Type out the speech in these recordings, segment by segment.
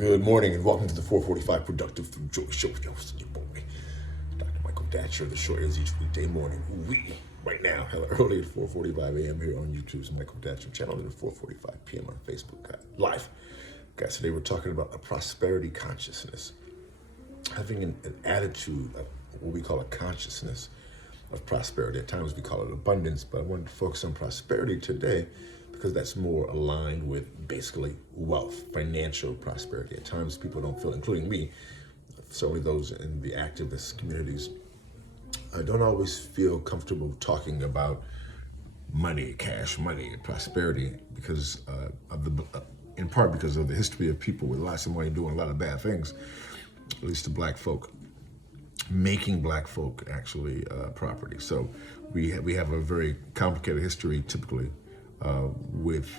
Good morning and welcome to the 445 Productive Through Joy Show with your host, your boy, Dr. Michael Datcher. The show is each weekday morning. Right now, hella early at 4:45 a.m. here on YouTube's Michael Datcher channel and at 4:45 p.m. on Facebook Live. Guys, today we're talking about a prosperity consciousness. Having an attitude of what we call a consciousness of prosperity. At times we call it abundance, but I wanted to focus on prosperity today because that's more aligned with basically wealth, financial prosperity. At times people don't feel, including me, certainly those in the activist communities, I don't always feel comfortable talking about money, cash money, and prosperity because in part because of the history of people with lots of money doing a lot of bad things, at least to black folk, making black folk actually property. So we have a very complicated history typically with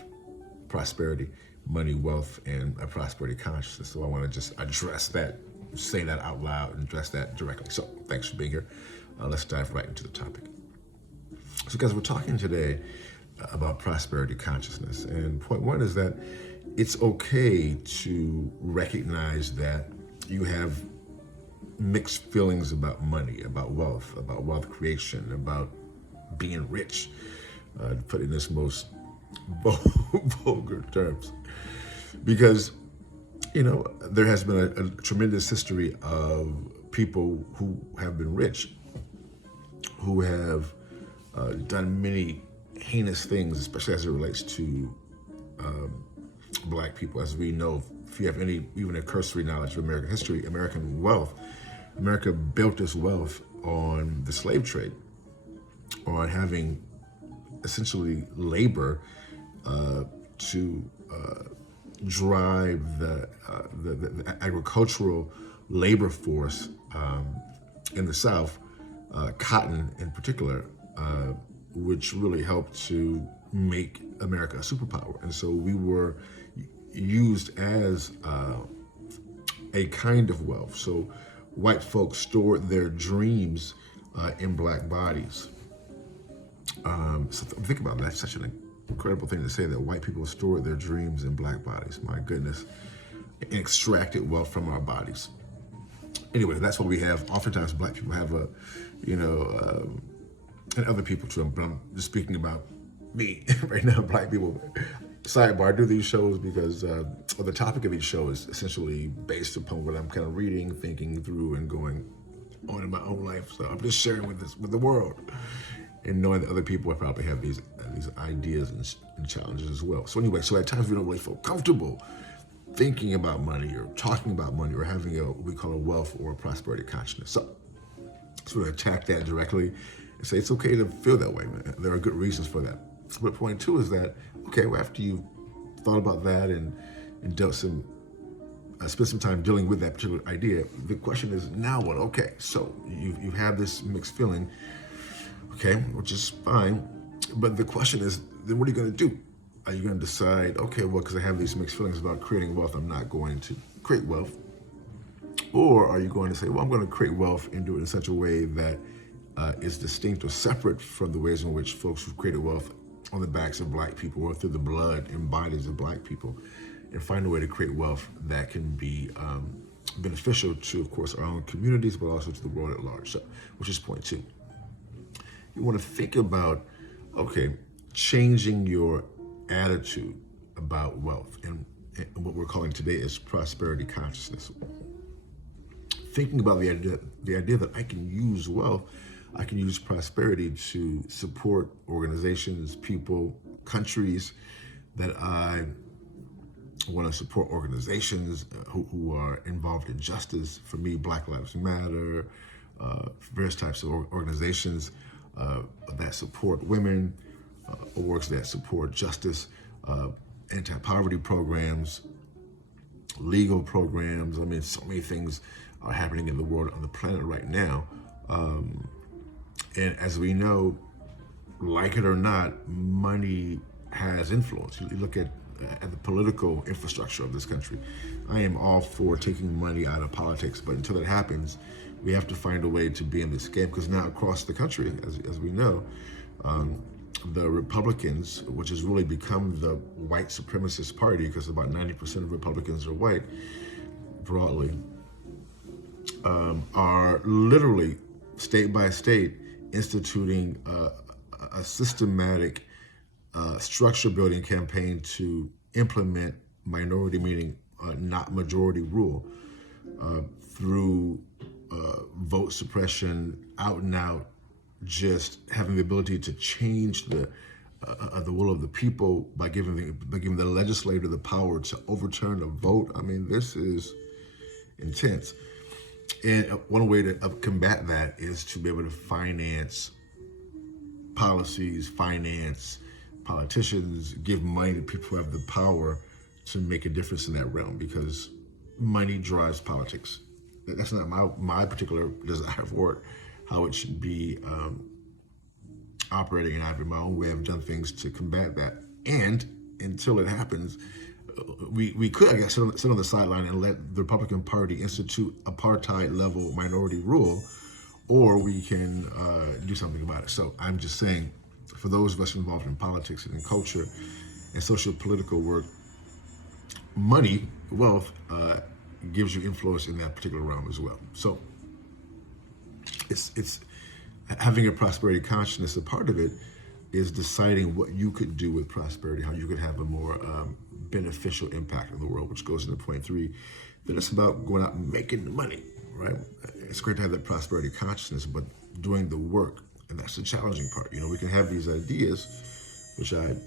prosperity, money, wealth, and a prosperity consciousness. So I want to just address that, say that out loud, and address that directly. So thanks for being here. Let's dive right into the topic. So guys, we're talking today about prosperity consciousness. And point one is that it's okay to recognize that you have mixed feelings about money, about wealth creation, about being rich, to put it in this most vulgar terms. Because, there has been a tremendous history of people who have been rich, who have done many heinous things, especially as it relates to black people. As we know, if you have even a cursory knowledge of American history, American wealth, America built its wealth on the slave trade, on having essentially labor to drive the agricultural labor force in the South, cotton in particular, which really helped to make America a superpower. And so we were used as a kind of wealth. So white folks stored their dreams in black bodies. So think about that. That's such an incredible thing to say, that white people stored their dreams in black bodies. My goodness. And extracted wealth from our bodies. Anyway, that's what we have. Oftentimes black people have and other people too, but I'm just speaking about me right now, black people. Sidebar, I do these shows because the topic of each show is essentially based upon what I'm kind of reading, thinking through, and going on in my own life. So I'm just sharing with the world, and knowing that other people probably have these ideas and challenges as well. So anyway, so at times we don't really feel comfortable thinking about money or talking about money or having what we call a wealth or a prosperity consciousness. So sort of attack that directly and say it's okay to feel that way, man. There are good reasons for that. But point two is that, okay, well, after you've thought about that and dealt spent some time dealing with that particular idea, the question is, now what? Okay, so you've had this mixed feeling, okay, which is fine, but the question is, then what are you going to do? Are you going to decide, okay, well, because I have these mixed feelings about creating wealth, I'm not going to create wealth? Or are you going to say, well, I'm going to create wealth and do it in such a way that is distinct or separate from the ways in which folks who've created wealth on the backs of black people or through the blood and bodies of black people, and find a way to create wealth that can be beneficial to, of course, our own communities, but also to the world at large. So, which is point two. You want to think about, okay, changing your attitude about wealth, and what we're calling today is prosperity consciousness. Thinking about the idea that I can use wealth, I can use prosperity to support organizations, people, countries that I want to support, organizations who are involved in justice. For me, Black Lives Matter, various types of organizations that support women, orgs that support justice, anti-poverty programs, legal programs. I mean, so many things are happening in the world, on the planet right now. And as we know, like it or not, money has influence. You look at the political infrastructure of this country. I am all for taking money out of politics, but until that happens, we have to find a way to be in this game, because now across the country, as we know, the Republicans, which has really become the white supremacist party, because about 90% of Republicans are white, broadly, are literally state by state instituting a systematic structure building campaign to implement minority, meaning not majority rule, through vote suppression, out and out, just having the ability to change the will of the people by giving the legislator the power to overturn a vote. I mean, this is intense. And one way to combat that is to be able to finance policies, finance politicians, give money to people who have the power to make a difference in that realm, because money drives politics. That's not my particular desire for it, how it should be operating, and I have my own way of done things to combat that. And until it happens, we could, I guess, sit on the sideline and let the Republican Party institute apartheid-level minority rule, or we can do something about it. So I'm just saying, for those of us involved in politics and in culture and social political work, money, wealth, gives you influence in that particular realm as well. So it's having a prosperity consciousness. A part of it is deciding what you could do with prosperity, how you could have a more beneficial impact on the world, which goes into point 3, that it's about going out and making the money, right? It's great to have that prosperity consciousness, but doing the work, and that's the challenging part. We can have these ideas, which I'm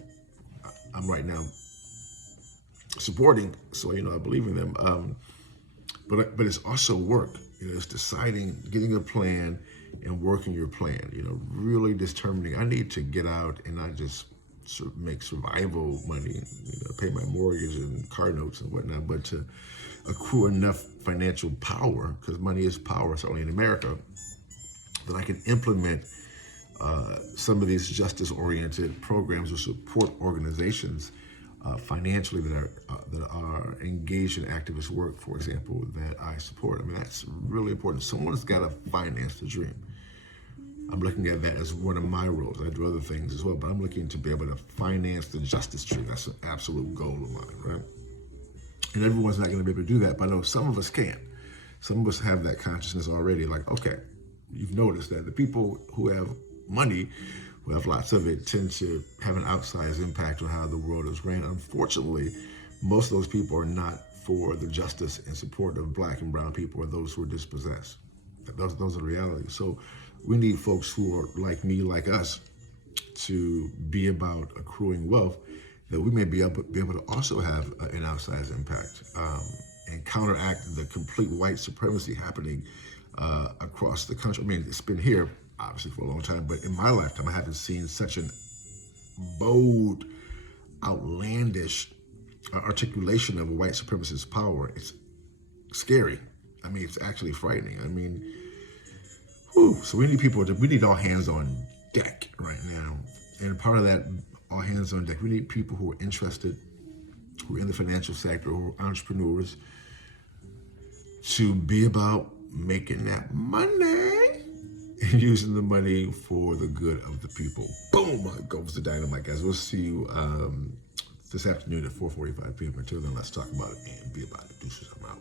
right now supporting, so I believe in them. But it's also work. It's deciding, getting a plan, and working your plan. Really determining, I need to get out and not just make survival money, pay my mortgage and car notes and whatnot, but to accrue enough financial power, because money is power, certainly in America, that I can implement some of these justice-oriented programs or support organizations financially that are engaged in activist work, for example, that I support. I mean, that's really important. Someone's got to finance the dream. I'm looking at that as one of my roles. I do other things as well, but I'm looking to be able to finance the justice dream. That's an absolute goal of mine, right? And everyone's not going to be able to do that, but I know some of us can. Some of us have that consciousness already, like, okay, you've noticed that the people who have money, who have lots of it, tend to have an outsized impact on how the world is ran. Unfortunately, most of those people are not for the justice and support of Black and brown people, or those who are dispossessed. Those are the realities. So we need folks who are like me, like us, to be about accruing wealth, that we may be able to also have an outsized impact and counteract the complete white supremacy happening across the country. I mean, it's been here obviously for a long time, but in my lifetime, I haven't seen such an bold, outlandish articulation of a white supremacist power. It's scary. I mean, it's actually frightening. I mean, so we need all hands on deck right now. And part of that, all hands on deck, we need people who are interested, who are in the financial sector, who are entrepreneurs, to be about making that money and using the money for the good of the people. Boom! Goes the dynamite, guys. We'll see you this afternoon at 4:45 p.m. Until then, let's talk about it and be about it. Deuces, I'm out.